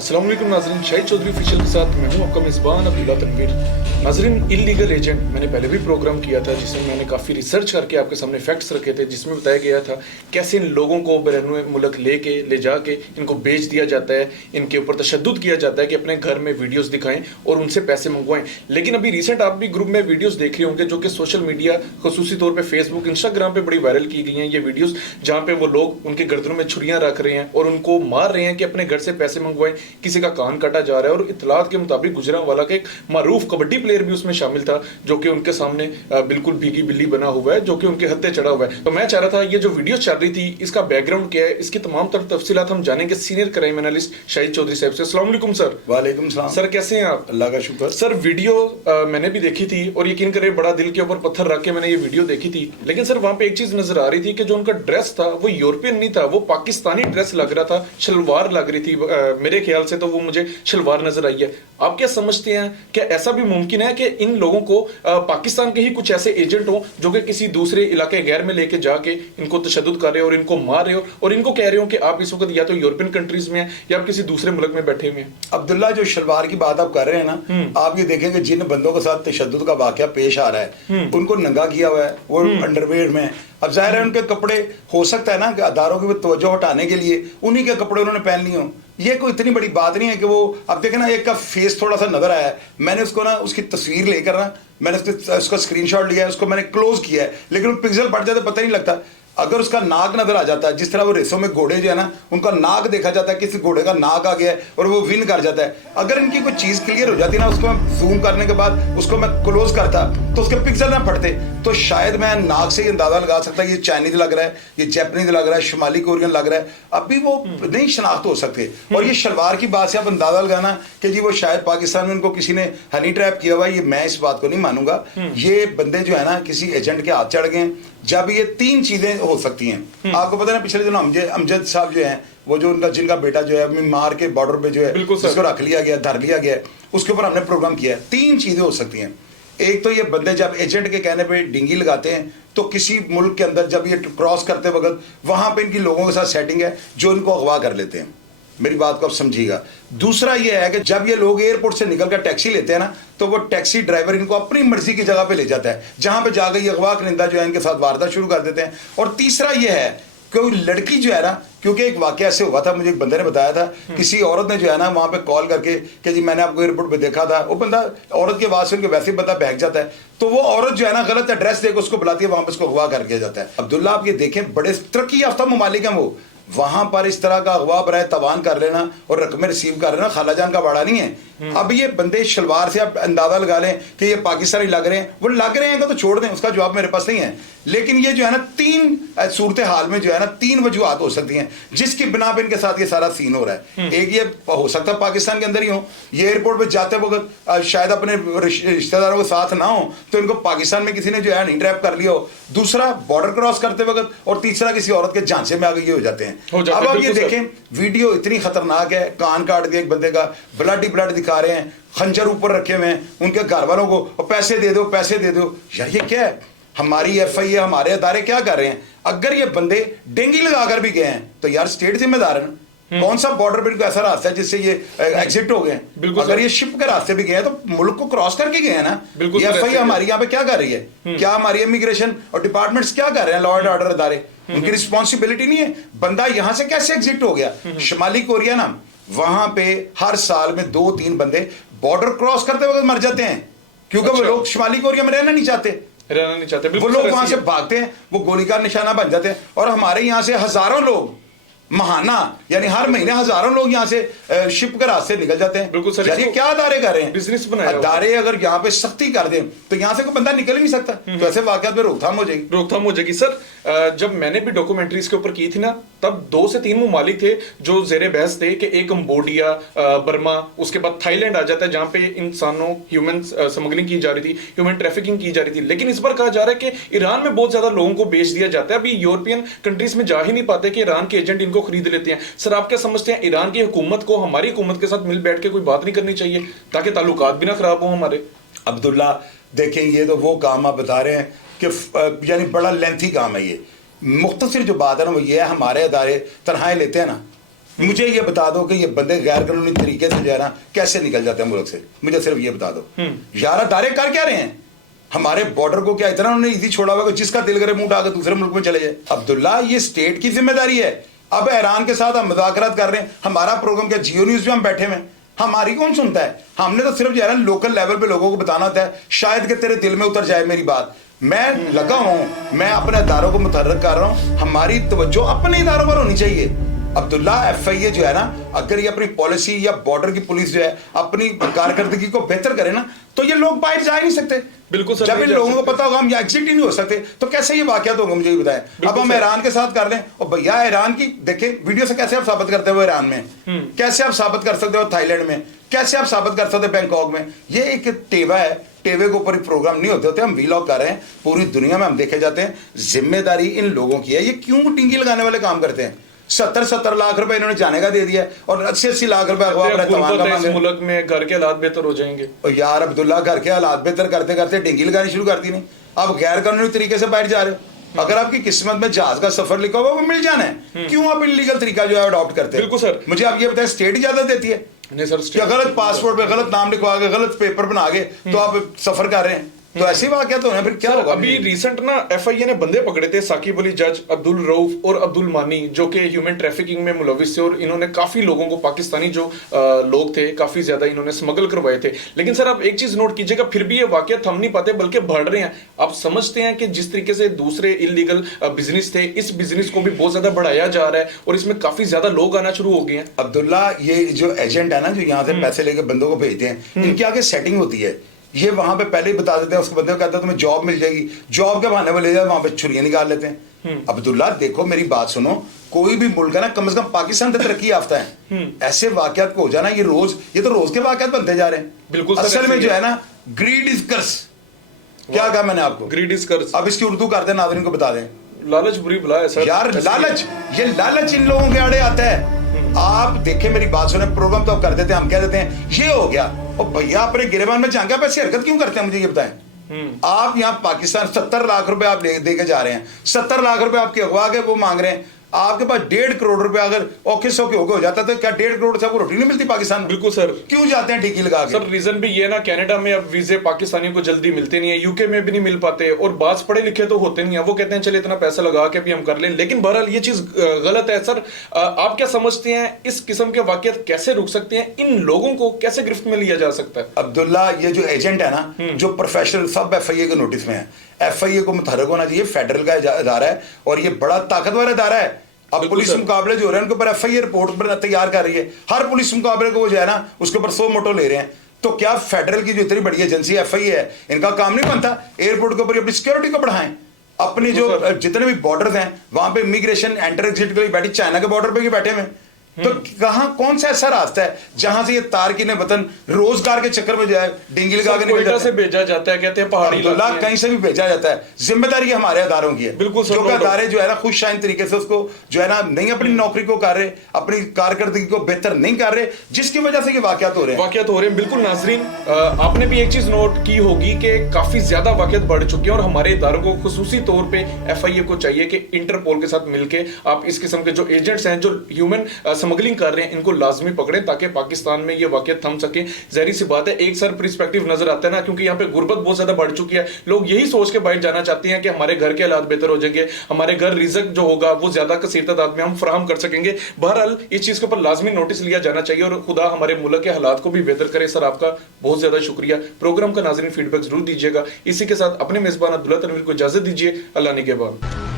अस्सलाम वालेकुम नाज़रीन, शाहिद चौधरी ऑफिशियल के साथ मैं हूं आपका मेज़बान अब्दुल्ला तनवीर। नाज़रीन, इल्लीगल एजेंट मैंने पहले भी प्रोग्राम किया था जिसमें मैंने काफ़ी रिसर्च करके आपके सामने फैक्ट्स रखे थे, जिसमें बताया गया था कैसे इन लोगों को बैरून मुल्क ले जाके इनको बेच दिया जाता है, इनके ऊपर तशद्दुद किया जाता है कि अपने घर में वीडियोस दिखाएं और उनसे पैसे मंगवाएं। लेकिन अभी रिसेंट आप भी ग्रुप में वीडियोस देख रहे होंगे जो कि सोशल मीडिया खसूसी तौर पर फेसबुक इंस्टाग्राम पर बड़ी वायरल की गई हैं ये वीडियोज़, जहाँ पे वो लोग उनके गर्दनों में छुरियाँ रख रहे हैं और उनको मार रहे हैं कि अपने घर से पैसे मंगवाएं। किसी का कान काटा जा रहा है और इत्तलात के मुताबिक गुजरांवाला का एक मारूफ कबड्डी प्लेयर भी उसमें शामिल था जो कि उनके सामने बिल्कुल भीगी बिल्ली बना हुआ है, जो कि उनके हत्थे चढ़ा हुआ है। तो मैं चाह रहा था ये जो वीडियो चल रही थी इसका बैकग्राउंड क्या है, इसकी तमाम तर तफसीलात हम जानेंगे senior crime analyst Shahid Chaudhry sahab से। अस्सलाम वालेकुम सर। वालेकुम सलाम सर, कैसे हैं आप? अल्लाह का शुक्र। सर, वीडियो मैंने भी देखी थी और यकीन करें बड़ा दिल के ऊपर पत्थर रख के मैंने ये वीडियो देखी थी, लेकिन सर वहां पे एक चीज नजर आ रही थी कि जो उनका ड्रेस था वो यूरोपियन नहीं था, वो पाकिस्तानी ड्रेस लग रहा था, शलवार लग रही थी। मेरे ख्याल से तो वो मुझे शलवार नजर आई है। आप क्या समझते हैं, क्या ऐसा भी मुमकिन है कि इन लोगों को पाकिस्तान के ही कुछ ऐसे एजेंट हो जो कि किसी दूसरे इलाके गैर में लेके जाके इनको तशद्दुद कर रहे हो और इनको मार रहे हो और इनको कह रहे हो कि आप इस वक्त या तो यूरोपियन कंट्रीज में हैं या आप किसी दूसरे मुल्क में बैठे हुए हैं? अब्दुल्ला, जो शलवार की बात आप कर रहे हैं ना, आप ये देखेंगे जिन बंदों के साथ तशद्दुद का वाकया पेश आ रहा है उनको नंगा किया हुआ है, वो अंडरवेयर में। अब जाहिर है उनके कपड़े हो सकता है ना कि अदारों की तवज्जो हटाने के लिए उन्हीं के कपड़े उन्होंने पहन लिए हों। ये कोई इतनी बड़ी बात नहीं है कि वो, अब देखें ना, एक का फेस थोड़ा सा नजर आया है, मैंने उसको ना उसकी तस्वीर लेकर ना मैंने उसका स्क्रीनशॉट लिया है, उसको मैंने क्लोज किया है, लेकिन वो पिक्सल बढ़ जाते पता नहीं लगता। अगर उसका नाक नजर आ जाता है, जिस तरह वो रेसों में घोड़े जो है ना उनका नाक देखा जाता है, किसी घोड़े का नाक आ गया है और वो विन कर जाता है, अगर इनकी कोई चीज क्लियर हो जाती ना, उसको मैं जूम करने के बाद उसको मैं क्लोज करता तो उसके पिक्सल ना फटते, तो शायद मैं नाक से ये अंदाजा लगा सकता ये चाइनीज लग रहा है, ये जापानीज लग रहा है, शुमाली कोरियन लग रहा है, अभी वो नहीं शनाख्त हो सकते। और ये शलवार की बात से आप अंदाजा लगाना कि जी वो शायद पाकिस्तान में उनको किसी ने हनी ट्रैप किया हुआ है, ये मैं इस बात को नहीं मानूंगा। ये बंदे जो है ना किसी एजेंट के हाथ चढ़ गए। जब ये तीन चीजें हो सकती हैं, आपको पता है ना, पिछले दिनों अमजद साहब जो हैं, वो जो उनका जिनका बेटा जो है मार के बॉर्डर पे जो है उसको रख लिया गया, धर लिया गया, उसके ऊपर हमने प्रोग्राम किया है। तीन चीजें हो सकती हैं। एक तो ये बंदे जब एजेंट के कहने पे डिंगी लगाते हैं तो किसी मुल्क के अंदर जब ये क्रॉस करते वक्त वहां पे इनकी लोगों के साथ सेटिंग है जो इनको अगवा कर लेते हैं। मेरी बात को आप समझिएगा। दूसरा ये है कि जब ये लोग एयरपोर्ट से निकलकर टैक्सी लेते हैं ना, तो वो टैक्सी ड्राइवर इनको अपनी मर्जी की जगह पे ले जाता है, जहां पे जाकर ये अगवा करिंदा जो है इनके साथ वारदात शुरू कर देते हैं। और तीसरा ये है कि लड़की जो है ना, क्योंकि एक वाकया ऐसे हुआ था, मुझे एक बंदे ने बताया था, किसी औरत ने जो है ना वहां पे कॉल करके कि जी मैंने आपको एयरपोर्ट पे देखा था, वो बंदा औरत की आवाज सुन के वैसे ही बंदा बहक जाता है, तो वो औरत जो है ना गलत एड्रेस देकर उसको बुलाती है, वहां पे उसको अगवा कर दिया जाता है। अब्दुल्ला, आप ये देखें, बड़े तरक्की याफ्ता ममालिक हैं वो, वहां पर इस तरह का अगवा बराए तवान कर लेना और रकमें रिसीव कर लेना खालाजान का बाड़ा नहीं है। अब ये बंदे शलवार से आप अंदाजा लगा लें कि ये पाकिस्तानी लग रहे हैं, वो लग रहे हैं तो छोड़ दें, उसका जवाब मेरे पास नहीं है। लेकिन ये जो है ना तीन सूरत हाल में जो है ना तीन वजूहत हो सकती हैं जिसकी बिना पे इनके साथ ये सारा सीन हो रहा है। एक ये हो सकता है पाकिस्तान के अंदर ही हो, ये एयरपोर्ट पे जाते वक्त शायद अपने रिश्तेदारों के साथ ना हो तो इनको पाकिस्तान में किसी ने जो है नहीं ट्रैप कर लिया हो। दूसरा बॉर्डर क्रॉस करते वक्त, और तीसरा किसी औरत के झांसे में आगे ये हो जाते हैं। अब आप ये देखें, वीडियो इतनी खतरनाक है, कान काट दिया एक बंदे का, ब्लड ही ब्लड दिखा रहे हैं, खंजर ऊपर रखे हुए हैं, उनके घर वालों को पैसे दे दो पैसे दे दो। यार ये क्या है? हमारी एफआई है, हमारे अदारे क्या कर रहे हैं? अगर ये बंदे डेंगी लगाकर भी गए हैं तो यार स्टेट जिम्मेदार है ना। कौन सा बॉर्डर पर ऐसा रास्ता है जिससे ये एग्जिट हो गए? अगर ये शिप के रास्ते भी गए हैं तो मुल्क को क्रॉस करके गए हैं ना। ये एफआई हमारी यहाँ पे क्या कर रही है? क्या हमारी इमिग्रेशन और डिपार्टमेंट्स क्या कर रहे हैं? लॉ एंड ऑर्डर अदारे, उनकी रिस्पॉन्सिबिलिटी नहीं है? बंदा यहां से कैसे एग्जिट हो गया? शुमाली कोरिया ना, वहां पे हर साल में 2-3 बंदे बॉर्डर क्रॉस करते वक्त मर जाते हैं क्योंकि वो लोग शुमाली कोरिया में रहना नहीं चाहते। वो लोग वहां से भागते हैं, वो गोली का निशाना बन जाते हैं। और हमारे यहां से हजारों लोग महाना, यानी हर महीने हजारों लोग यहाँ से शिप के रास्ते निकल जाते हैं। बिल्कुल सर, ये क्या अदारे कर रहे हैं? बिजनेस बनाया। अदारे अगर यहाँ पे सख्ती कर दें तो यहाँ से कोई बंदा निकल ही नहीं सकता, तो ऐसे वाकयात में रोकथाम हो जाएगी। सर, जब मैंने भी डॉक्यूमेंट्रीज के ऊपर की थी ना, तब 2 से 3 ममालिक थे जो जेरे बहस थे कि एक कंबोडिया, बर्मा, उसके बाद थाईलैंड आ जाता है जहां पे इंसानों ह्यूमन स्मगलिंग की जा रही थी, ह्यूमन ट्रैफिकिंग की जा रही थी। लेकिन इस बार कहा जा रहा है कि ईरान में बहुत ज्यादा लोगों को बेच दिया जाता है। अभी यूरोपियन कंट्रीज में जा ही नहीं पाते कि ईरान के एजेंट इनको को खरीद लेते हैं। सर आप क्या समझते हैं ईरान की हुकूमत को हमारी हुकूमत के साथ मिल बैठ के कोई बात नहीं करनी चाहिए ताकि ताल्लुकात भी ना खराब हो हमारे? अब्दुल्ला देखें, ये तो वो काम आप बता रहे हैं कि यानी बड़ा लेंथी काम है। ये मुख्तसर जो बात है ना वो ये है, हमारे अदारे तनख्वाहें लेते हैं ना, मुझे ये बता दो कि ये बंदे गैर कानूनी तरीके से जो है ना कैसे निकल जाते हैं मुल्क से, मुझे सिर्फ ये बता दो। यार अदारे कर क्या रहे हैं? हमारे बॉर्डर को क्या इतना उन्होंने इजी छोड़ा हुआ कि जिसका दिल करे मुंह उठाकर दूसरे मुल्क में चले जाए? अब्दुल्ला ये स्टेट की जिम्मेदारी है। अब ईरान के साथ हम मुज़ाकरात कर रहे हैं, हमारा प्रोग्राम क्या जियो न्यूज़ में हम बैठे हुए हैं, हमारी कौन सुनता है? हमने तो सिर्फ जो है ना लोकल लेवल पे लोगों को बताना होता है, शायद कि तेरे दिल में उतर जाए मेरी बात। मैं लगा हूं, मैं अपने इदारों को मुतहर्रिक कर रहा हूं, हमारी तवज्जो अपने इदारों पर होनी चाहिए। अब्दुल्ला FIA जो है ना, अगर ये अपनी पॉलिसी या बॉर्डर की पुलिस जो है अपनी कारकर्दगी को बेहतर करे ना, तो ये लोग बाहर जा ही नहीं सकते। बिल्कुल सर, जब इन लोगों को पता होगा हम एग्जिट ही नहीं हो सकते, तो कैसे ये वाकयात होंगे मुझे ये बताएं। अब हम ईरान के साथ कर लें, और भैया ईरान की देखें वीडियो से कैसे आप साबित करते हो ईरान में, कैसे आप साबित कर सकते हो थाईलैंड में, कैसे आप साबित कर सकते हो बैंकॉक में। ये एक टेवा है, टेवे के ऊपर प्रोग्राम नहीं होते, हम वीलॉग कर रहे हैं, पूरी दुनिया में हम देखे जाते हैं। जिम्मेदारी इन लोगों की है, ये क्यों टिंगी लगाने वाले काम करते हैं? 70 लाख रुपए इन्होंने जाने का दे दिया है और 80 लाख रुपए मुल्क में घर के हालात बेहतर हो जाएंगे। और यार अब्दुल्ला घर के हालात बेहतर करते करते टिंगी लगानी शुरू कर दी नहीं, आप गैर कानूनी तरीके से बैठ जा रहे हो। अगर आपकी किस्मत में जहाज का सफर लिखा हुआ वो मिल जाना है, क्यों आप इलीगल तरीका जो है अडॉप्ट करते हैं? बिल्कुल सर, मुझे आप ये बताएं स्टेट इजाजत देती है? नहीं सर, क्या गलत पासपोर्ट पे गलत नाम लिखवा के गलत पेपर बना के तो आप सफर कर रहे हैं? तो ऐसी वाकयात तो है, फिर क्या होगा? अभी रिसेंट ना FIA ने बंदे पकड़े थे, साकिब अली जज, अब्दुल रऊफ और अब्दुल मानी, जो कि ह्यूमन ट्रैफिकिंग में मुलविस थे, और इन्होंने काफी लोगों को, पाकिस्तानी जो लोग थे, काफी ज्यादा इन्होंने स्मगल करवाए थे। लेकिन सर आप एक चीज नोट कीजिएगा, फिर भी ये वाकयात थम नहीं पाते बल्कि बढ़ रहे हैं। आप समझते हैं कि जिस तरीके से दूसरे इलीगल बिजनेस थे, इस बिजनेस को भी बहुत ज्यादा बढ़ाया जा रहा है और इसमें काफी ज्यादा लोग आना शुरू हो गए हैं। अब्दुल्ला ये जो एजेंट है ना, जो यहाँ से पैसे लेके बंदों को भेजते हैं, इनकी आगे सेटिंग होती है। ये वहां पे पहले ही बता देते हैं, उसको बंदे को कहते हैं तुम्हें जॉब मिल जाएगी, जॉब के बहाने में ले जाए वहां पे छुरियां निकाल लेते हैं। अब्दुल्ला देखो मेरी बात सुनो, कोई भी मुल्क है ना, कम से कम पाकिस्तान तो तरक्की याफ्ता है, ऐसे वाकयात को हो जाना ये तो रोज के वाकयात बनते जा रहे हैं। बिल्कुल असल में जो है ना, ग्रीड इज कर्स। क्या कहा मैंने आपको? ग्रीड इज कर्स। अब इसकी उर्दू कर दें, नाज़रीन को बता दें। लालच बुरी बला है सर यार, लालच, ये लालच इन लोगों के आड़े आता है। आप देखें मेरी बात सुने, प्रोग्राम तो कर देते हैं, हम कह देते हैं ये हो गया, और भैया अपने गिरेबान में जाके आप ऐसी हरकत क्यों करते हैं मुझे ये बताएं। आप यहाँ पाकिस्तान 70 लाख रुपए आप दे के जा रहे हैं, 70 लाख रुपए आपके अगवा के वो मांग रहे हैं, आपके पास 1.5 करोड़ रुपए अगर औखे सौखे हो जाता तो क्या 1.5 करोड़ से आपको रोटी नहीं मिलती पाकिस्तान में? बिल्कुल सर। क्यों जाते हैं टिकी लगा के? सर रीजन भी ये ना, कनाडा में अब वीजे पाकिस्तानियों को जल्दी मिलते नहीं है, यूके में भी नहीं मिल पाते, और बात पढ़े लिखे तो होते नहीं है, वो कहते हैं चले इतना पैसा लगा के भी हम कर लें। लेकिन बहरहाल ये चीज गलत है सर। आप क्या समझते हैं इस किस्म के वाकयात कैसे रुक सकते हैं? इन लोगों को कैसे गिरफ्त में लिया जा सकता है? अब्दुल्ला ये जो एजेंट है ना, जो प्रोफेशनल सब FIA के नोटिस में है, FIA को मुतहर्रिक होना चाहिए, फेडरल का इदारा है और ये बड़ा ताकतवर इदारा है। अब पुलिस मुकाबले जो हो रहे हैं उनके ऊपर FIA रिपोर्ट पर तैयार कर रही है, हर पुलिस मुकाबले को वो जो है ना उसके ऊपर 100 मोटो ले रहे हैं। तो क्या फेडरल की जो इतनी बड़ी एजेंसी FIA है, इनका काम नहीं बनता एयरपोर्ट के ऊपर अपनी सिक्योरिटी को बढ़ाएं? अपनी जो जितने भी बॉर्डर हैं वहां पे इमिग्रेशन एंटर एग्जिट के लिए बैठी, चाइना के बॉर्डर पे बैठे हुए, तो कहां कौन सा ऐसा रास्ता है जहां से ये तारकीन वतन रोजगार के चक्कर में जाए डिंगी लगा के निकल से भेजा जाता है, कहते हैं पहाड़ी इलाके कहीं से भी भेजा जाता है। जिम्मेदारी हमारे अदारों की है। बिल्कुल सर, जो अदारे जो है ना खुश शाइन तरीके से उसको जो है ना नहीं अपनी नौकरी को कर रहे, अपनी कारकर्दगी को बेहतर नहीं कर रहे, जिसकी वजह से ये वाकयात हो रहे हैं। बिल्कुल नाज़रीन, आपने भी एक चीज नोट की होगी कि काफी ज्यादा वाकयात बढ़ चुके हैं और हमारे इदारों को खुसूसी तौर पे FIA को चाहिए कि इंटरपोल के साथ मिलकर आप इस किस्म के जो एजेंट्स हैं जो ह्यूमन स्मगलिंग कर रहे हैं इनको लाजमी पकड़े ताकि पाकिस्तान में ये वाकयात थम सके। ज़ाहिर सी बात है एक सर पर्सपेक्टिव नजर आता है ना, क्योंकि यहाँ पे गुर्बत बहुत ज्यादा बढ़ चुकी है, लोग यही सोच के बाहर जाना चाहते हैं कि हमारे घर के हालात बेहतर हो जाएंगे, हमारे घर रिज़्क जो होगा वो ज्यादा कसीर तादाद में हम फराहम कर सकेंगे। बहरहाल इस चीज के ऊपर लाजमी नोटिस लिया जाना चाहिए और खुदा हमारे मुल्क के हालात को भी बेहतर करे। सर आपका बहुत ज्यादा शुक्रिया, प्रोग्राम का नाज़रीन फीडबैक जरूर दीजिएगा। इसी के साथ अपने मेजबान अब्दुल्ला तनवीर को इजाजत दीजिए। अल्लाह निगहबान।